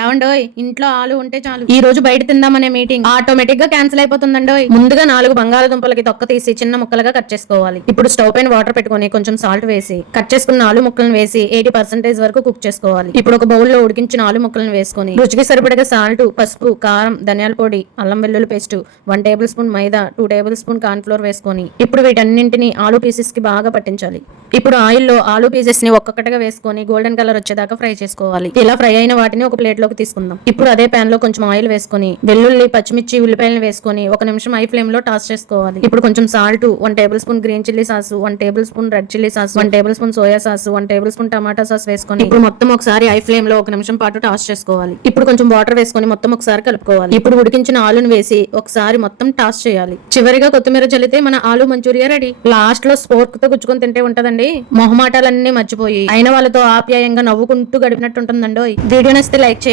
ఏవండోయ్, ఇంట్లో ఆలు ఉంటే చాలు ఈ రోజు బయట తిందామనే మీటింగ్ ఆటోమేటిక్ గా క్యాన్సిల్ అయిపోతుందండోయ్. ముందుగా 4 బంగాళదుంపలకి తొక్క తీసి చిన్న ముక్కలుగా కట్ చేసుకోవాలి. ఇప్పుడు స్టవ్ పైన వాటర్ పెట్టుకుని కొంచెం సాల్ట్ వేసి కట్ చేసుకున్న ఆలు ముక్కలను వేసి 80% వరకు కుక్ చేసుకోవాలి. ఇప్పుడు ఒక బౌల్ లో ఉడికించిన ఆలు ముక్కలను వేసుకొని రుచికి సరిపడగా సాల్ట్, పసుపు, కారం, ధనియాల పొడి, అల్లం వెల్లుల్లి పేస్ట్, 1 టేబుల్ స్పూన్ మైదా, 2 టేబుల్ స్పూన్ కార్న్ ఫ్లోర్ వేసుకొని ఇప్పుడు వీటన్నింటిని ఆలు పీసెస్ కి బాగా పట్టించాలి. ఇప్పుడు ఆయిల్లో ఆలు పీసెస్ ని ఒక్కొక్కటిగా వేసుకొని గోల్డెన్ కలర్ వచ్చేదాకా ఫ్రై చేసుకోవాలి. ఇలా ఫ్రై అయిన వాటిని ఒక ప్లేట్ లోకి తీసుకుందాం. ఇప్పుడు అదే ప్యాన్ లో కొంచెం ఆయిల్ వేసుకొని వెల్లుల్లి, పచ్చిమిర్చి, ఉల్లిపాయలను వేసుకొని 1 నిమిషం హై ఫ్లేమ్ లో టాస్ చేసుకోవాలి. ఇప్పుడు కొంచెం salt, 1 table spoon green chilli sauce, 1 table spoon red chilli sauce, 1 table spoon soya sauce, 1 table spoon టమాటా సాస్ వేసుకొని ఇప్పుడు మొత్తం ఒకసారి హై ఫ్లేమ్ లో 1 నిమిషం పాటు టాస్ చేసుకోవాలి. ఇప్పుడు కొంచెం వాటర్ వేసుకొని మొత్తం ఒకసారి కలుపుకోవాలి. ఇప్పుడు ఉడికించిన ఆలును వేసి ఒకసారి మొత్తం టాస్ చేయాలి. చివరిగా కొత్తిమీర చల్లితే మన ఆలు మంచూరియా రెడీ. లాస్ట్ లో స్పోర్క్ తో గుచ్చుకొని తింటే ఉంటదండి. మొహమాటాలన్నీ మర్చిపోయి అయిన వాళ్ళతో ఆప్యాయంగా నవ్వుకుంటూ గడిపినట్టు ఉంటుందండి. వీడియో నచ్చితే లైక్ చేయండి.